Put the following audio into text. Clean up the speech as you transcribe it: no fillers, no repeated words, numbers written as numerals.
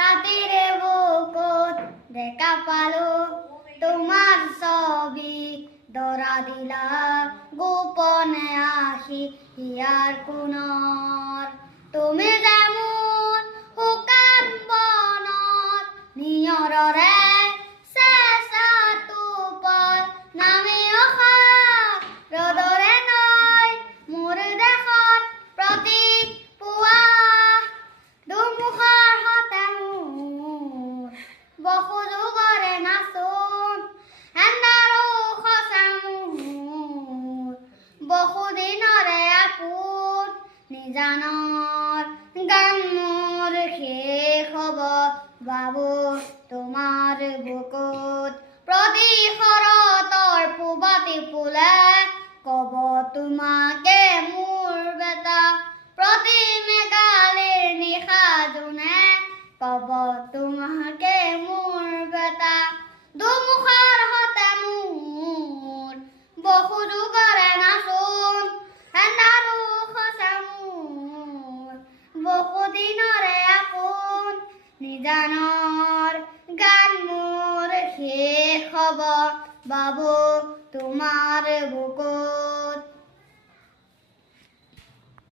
ৰাতিৰে বুকুত দেখা পালো তোমাৰ ছবি দৰা দিলা গোপনে আসি হিয়াৰ কোণৰ তুমি যেমন শুকান বনত নিয়ৰৰে চেঁচা টোপত নামি অহা ৰ'দৰে নৈ মোৰ দেশত প্ৰতি পুৱা ধুমুহাৰ সতে মোৰ বসুযোগৰে নাচোন এন্ধাৰো সঁচা মোৰ বহুদিনৰে আপোন নিজানৰ গান মোৰ শেষ হ'ব বাবু তোমাৰ বুকুত প্ৰতি শৰতৰ পূবতি ফুলে ক'ব তোমাকে মোৰ বেটা প্ৰতি মেঘালীৰ নিশা জোনে ক'ব তোমাকে মোৰ বেটা ধুমুহাৰ সতে মোৰ বসুযোগৰে নাচোন এন্ধাৰো সঁচা মোৰ বহুদিনৰে আপোন নিজানৰ গান মোৰ শেষ হ'ব বাবু তোমাৰ বুকুত